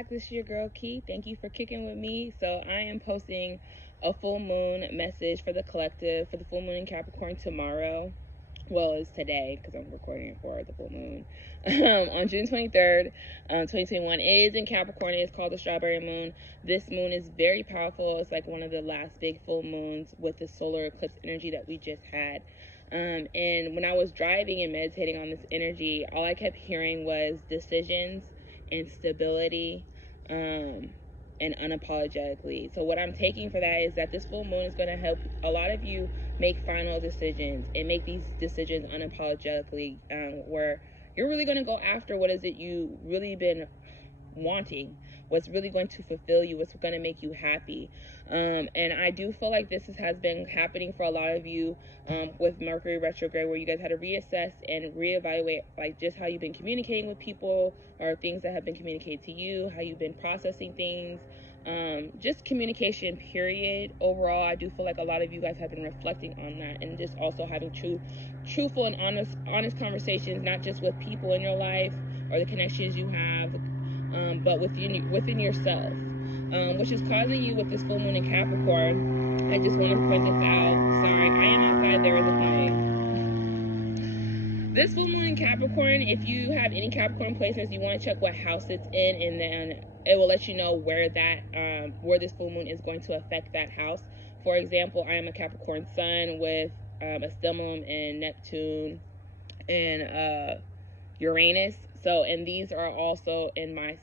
back. This is your girl Key. Thank you for kicking with me. So I am posting a full moon message for the collective for the full moon in Capricorn tomorrow. Well, it's today because I'm recording it for the full moon. On June 23rd, 2021. It is in Capricorn. It is called the Strawberry Moon. This moon is very powerful. It's like one of the last big full moons with the solar eclipse energy that we just had. And when I was driving and meditating on this energy, all I kept hearing was decisions and stability, and unapologetically. So what I'm taking for that is that this full moon is going to help a lot of you make final decisions and make these decisions unapologetically, where you're really going to go after what is it you really been wanting, what's really going to fulfill you, what's going to make you happy. And I do feel like this has been happening for a lot of you with Mercury retrograde, where you guys had to reassess and reevaluate like just how you've been communicating with people, or things that have been communicated to you, how you've been processing things, just communication period. Overall, I do feel like a lot of you guys have been reflecting on that, and just also having truthful and honest conversations, not just with people in your life or the connections you have, but within yourself, which is causing you with this full moon in Capricorn. I just want to point this out. Sorry, I am outside. There is a fire. This full moon in Capricorn, if you have any Capricorn placements, you want to check what house it's in, and then it will let you know where that where this full moon is going to affect that house. For example, I am a Capricorn sun with a stellium in Neptune and Uranus. So, and these are also in my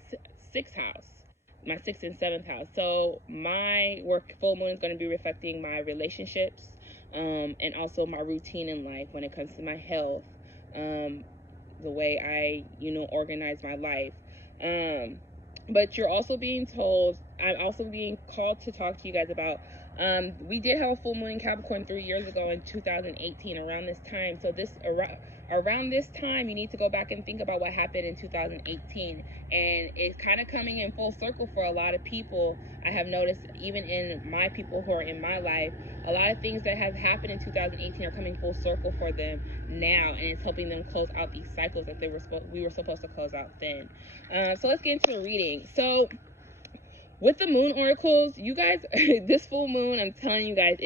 sixth house, my sixth and seventh house. So my work full moon is going to be reflecting my relationships, and also my routine in life when it comes to my health, the way I, organize my life. But you're also being told, I'm also being called to talk to you guys about, we did have a full moon in Capricorn 3 years ago in 2018 around this time. So around this time, you need to go back and think about what happened in 2018. And it's kind of coming in full circle for a lot of people. I have noticed, even in my people who are in my life, a lot of things that have happened in 2018 are coming full circle for them now, and it's helping them close out these cycles that we were supposed to close out then. So let's get into the reading. So with the moon oracles, you guys, this full moon, I'm telling you guys,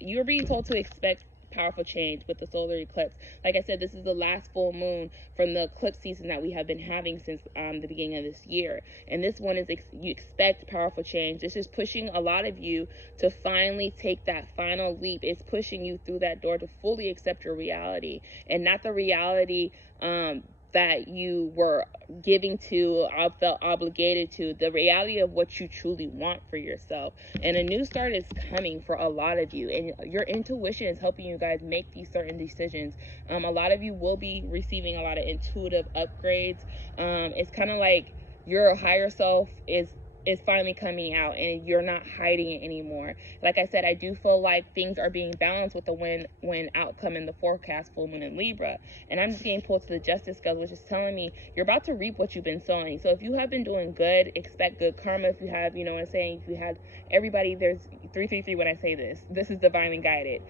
you're being told to expect powerful change with the solar eclipse. Like I said, this is the last full moon from the eclipse season that we have been having since the beginning of this year. And this one is, you expect powerful change. This is pushing a lot of you to finally take that final leap. It's pushing you through that door to fully accept your reality, and not the reality that you were giving to, felt obligated to, the reality of what you truly want for yourself. And a new start is coming for a lot of you, and your intuition is helping you guys make these certain decisions. A lot of you will be receiving a lot of intuitive upgrades. It's kind of like your higher self is finally coming out, and you're not hiding it anymore. Like I said, I do feel like things are being balanced with the win outcome in the forecast full moon in Libra. And I'm just getting pulled to the justice scales, which is telling me you're about to reap what you've been sowing. So if you have been doing good, expect good karma. If you have, you know what I'm saying, if you have everybody, there's 333 when I say this is divinely guided.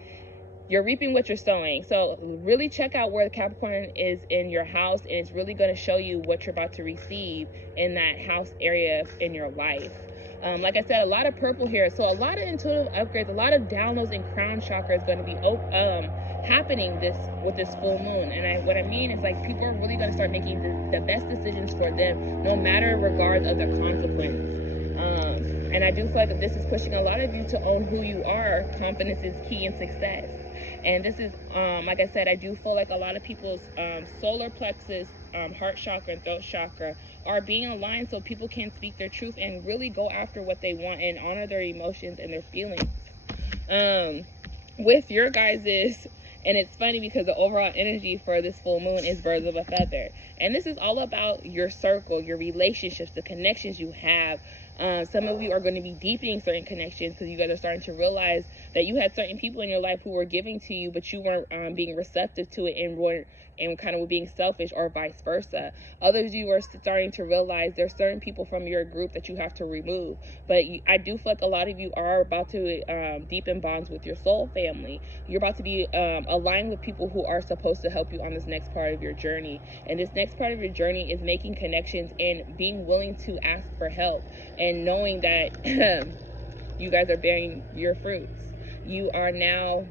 You're reaping what you're sowing. So really check out where the Capricorn is in your house, and it's really going to show you what you're about to receive in that house area in your life. Like I said, a lot of purple here. So a lot of intuitive upgrades, a lot of downloads in crown chakra is going to be happening with this full moon. And what I mean is, like, people are really going to start making the best decisions for them, no matter regard of the consequence. And I do feel like this is pushing a lot of you to own who you are. Confidence is key in success. And this is, like I said, I do feel like a lot of people's solar plexus, heart chakra, and throat chakra are being aligned so people can speak their truth and really go after what they want and honor their emotions and their feelings. With your guys's, and it's funny because the overall energy for this full moon is birds of a feather. And this is all about your circle, your relationships, the connections you have. Some of you are going to be deepening certain connections because you guys are starting to realize that you had certain people in your life who were giving to you, but you weren't being receptive to it and kind of being selfish, or vice versa. Others of you are starting to realize there's certain people from your group that you have to remove. But I do feel like a lot of you are about to deepen bonds with your soul family. You're about to be aligned with people who are supposed to help you on this next part of your journey. And this next part of your journey is making connections and being willing to ask for help, and knowing that you guys are bearing your fruits. You are now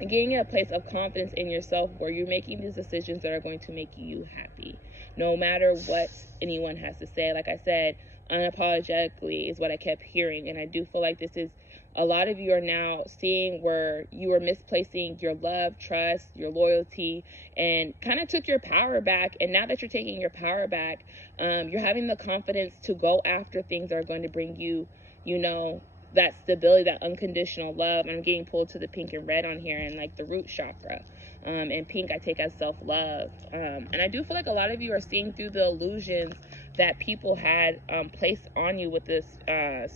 getting a place of confidence in yourself where you're making these decisions that are going to make you happy, no matter what anyone has to say. Like I said, unapologetically is what I kept hearing. And I do feel like this is, a lot of you are now seeing where you were misplacing your love, trust, your loyalty, and kind of took your power back. And now that you're taking your power back, you're having the confidence to go after things that are going to bring you, that stability, that unconditional love. I'm getting pulled to the pink and red on here, and like the root chakra. And pink I take as self-love. And I do feel like a lot of you are seeing through the illusions that people had placed on you with this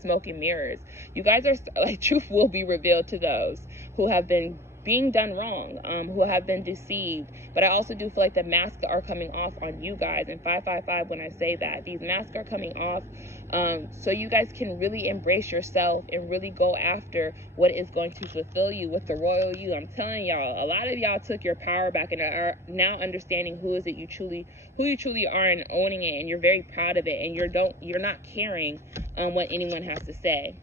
smoke and mirrors. You guys are like, truth will be revealed to those who have been being done wrong, who have been deceived. But I also do feel like the masks are coming off on you guys. And 555, when I say that, these masks are coming off so you guys can really embrace yourself and really go after what is going to fulfill you with the royal you. I'm telling y'all, a lot of y'all took your power back and are now understanding who you truly are, and owning it, and you're very proud of it, and you're not caring what anyone has to say.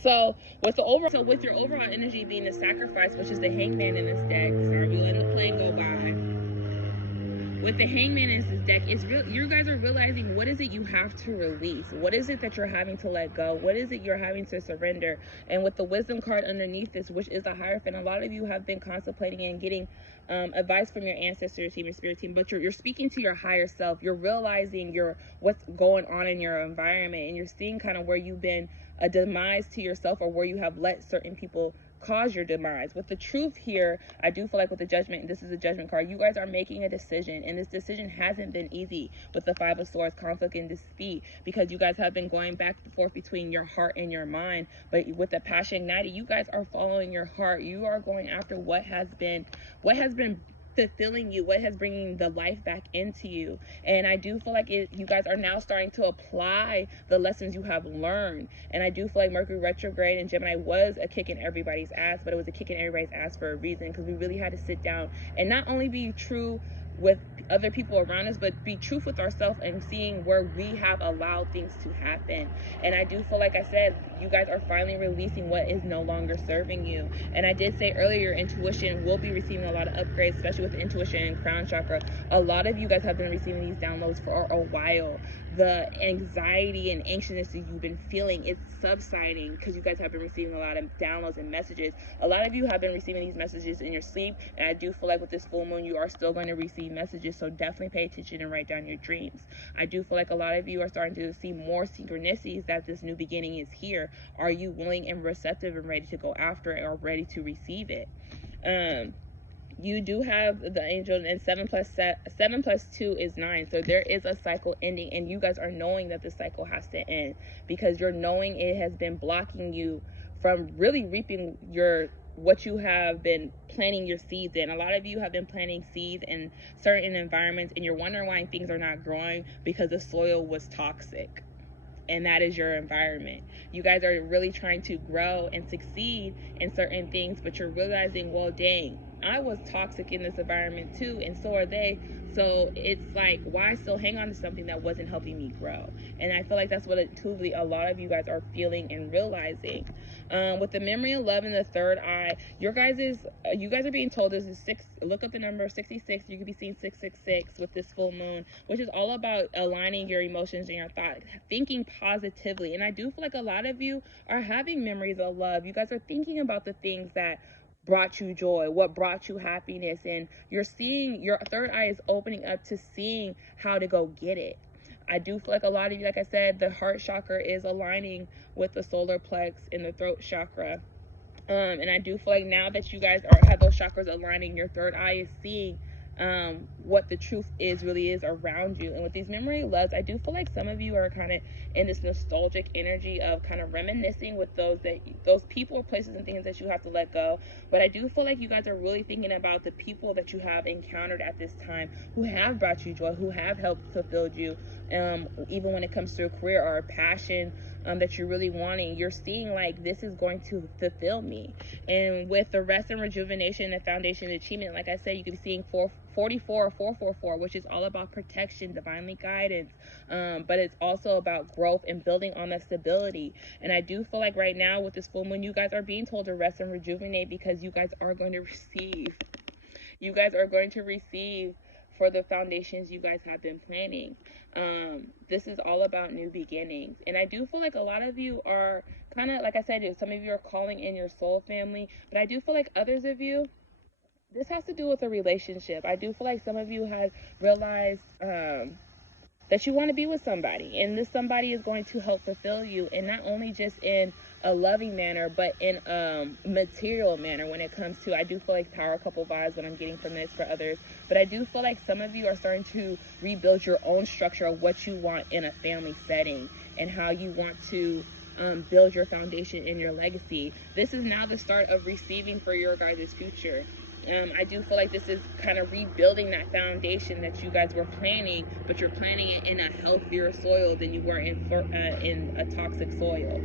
So with your overall energy being the sacrifice, which is the hangman in this deck, sorry, we letting the plane go by. With the hangman in this deck, it's real. You guys are realizing, what is it you have to release? What is it that you're having to let go? What is it you're having to surrender? And with the wisdom card underneath this, which is the Hierophant, a lot of you have been contemplating and getting advice from your ancestor team, your spirit team, but you're speaking to your higher self. You're realizing what's going on in your environment, and you're seeing kind of where you've been a demise to yourself, or where you have let certain people cause your demise. With the truth here, I do feel like with the judgment, and this is a judgment card, you guys are making a decision, and this decision hasn't been easy with the Five of Swords, conflict and defeat, because you guys have been going back and forth between your heart and your mind. But with the passion ignited, you guys are following your heart. You are going after what has been fulfilling you, what has bringing the life back into you. And I do feel like you guys are now starting to apply the lessons you have learned. And I do feel like Mercury retrograde and Gemini was a kick in everybody's ass, but it was a kick in everybody's ass for a reason, because we really had to sit down and not only be true with other people around us, but be truth with ourselves and seeing where we have allowed things to happen. And I do feel like I said, you guys are finally releasing what is no longer serving you. And I did say earlier, intuition will be receiving a lot of upgrades, especially with the intuition and crown chakra. A lot of you guys have been receiving these downloads for a while. The anxiety and anxiousness that you've been feeling is subsiding because you guys have been receiving a lot of downloads and messages. A lot of you have been receiving these messages in your sleep, and I do feel like with this full moon, you are still going to receive messages, so definitely pay attention and write down your dreams. I do feel like a lot of you are starting to see more synchronicities that this new beginning is here. Are you willing and receptive and ready to go after it, or ready to receive it? You do have the angel, and 7 plus 2 is 9. So there is a cycle ending, and you guys are knowing that the cycle has to end, because you're knowing it has been blocking you from really reaping what you have been planting your seeds in. A lot of you have been planting seeds in certain environments, and you're wondering why things are not growing, because the soil was toxic. And that is your environment. You guys are really trying to grow and succeed in certain things, but you're realizing, well, dang, I was toxic in this environment too, and so are they. So it's like, why still hang on to something that wasn't helping me grow? And I feel like that's what intuitively a lot of you guys are feeling and realizing. With the memory of love in the third eye, you guys are being told this is 6. Look up the number 66. You could be seeing 666 with this full moon, which is all about aligning your emotions and your thoughts, thinking positively. And I do feel like a lot of you are having memories of love. You guys are thinking about the things that brought you joy, what brought you happiness, and you're seeing, your third eye is opening up to seeing how to go get it. I do feel like a lot of you, like I said, the heart chakra is aligning with the solar plex and the throat chakra. And I do feel like now that you guys have those chakras aligning, your third eye is seeing what the truth really is around you. And with these memory loves, I do feel like some of you are kind of in this nostalgic energy of kind of reminiscing with those people, places, and things that you have to let go. But I do feel like you guys are really thinking about the people that you have encountered at this time, who have brought you joy, who have helped fulfilled you, even when it comes to a career or a passion that you're really wanting. You're seeing like, this is going to fulfill me. And with the rest and rejuvenation and foundation and achievement, like I said, you could be seeing 444 or 444, which is all about protection, divinely guidance, but it's also about growth and building on that stability. And I do feel like right now with this full moon, you guys are being told to rest and rejuvenate, because you guys are going to receive. You guys are going to receive for the foundations you guys have been planning. This is all about new beginnings. And I do feel like a lot of you are kind of, like I said, some of you are calling in your soul family, but I do feel like others of you, this has to do with a relationship. I do feel like some of you had realized that you want to be with somebody, and this somebody is going to help fulfill you, and not only just in a loving manner, but in a material manner. When it comes to, I do feel like power couple vibes when I'm getting from this for others, but I do feel like some of you are starting to rebuild your own structure of what you want in a family setting, and how you want to build your foundation and your legacy. This is now the start of receiving for your guys' future. I do feel like this is kind of rebuilding that foundation that you guys were planning, but you're planning it in a healthier soil than you were in a toxic soil.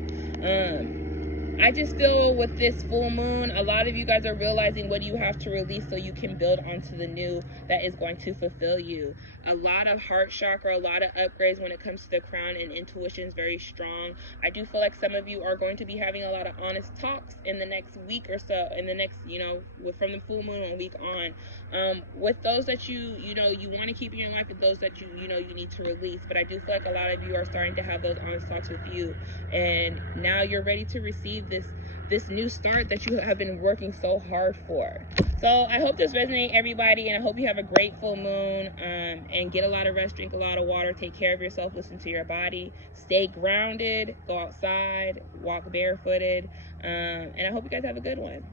I just feel with this full moon, a lot of you guys are realizing what you have to release so you can build onto the new that is going to fulfill you. A lot of heart chakra, a lot of upgrades when it comes to the crown, and intuition is very strong. I do feel like some of you are going to be having a lot of honest talks in the next week or so, in the next, from the full moon 1 week on, with those that you want to keep in your life, and those that you need to release. But I do feel like a lot of you are starting to have those honest talks with you, and now you're ready to receive this new start that you have been working so hard for. So I hope this resonates, everybody, and I hope you have a great full moon, and get a lot of rest, drink a lot of water, take care of yourself, listen to your body, stay grounded, go outside, walk barefooted, and I hope you guys have a good one.